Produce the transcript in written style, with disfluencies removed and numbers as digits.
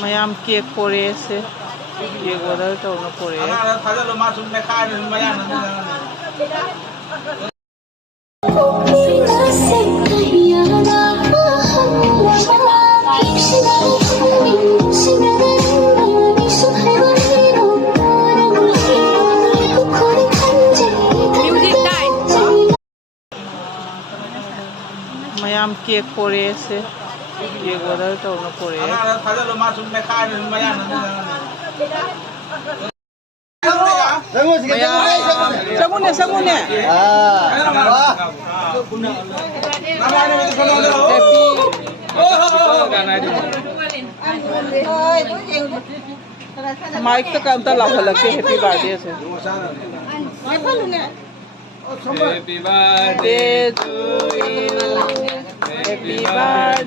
mayam cake pore ase cake order to no pore mayam cake pore ase cake order to no pore Sangune. Mike to come to love happy birthday. Happy birthday to you. Happy birthday.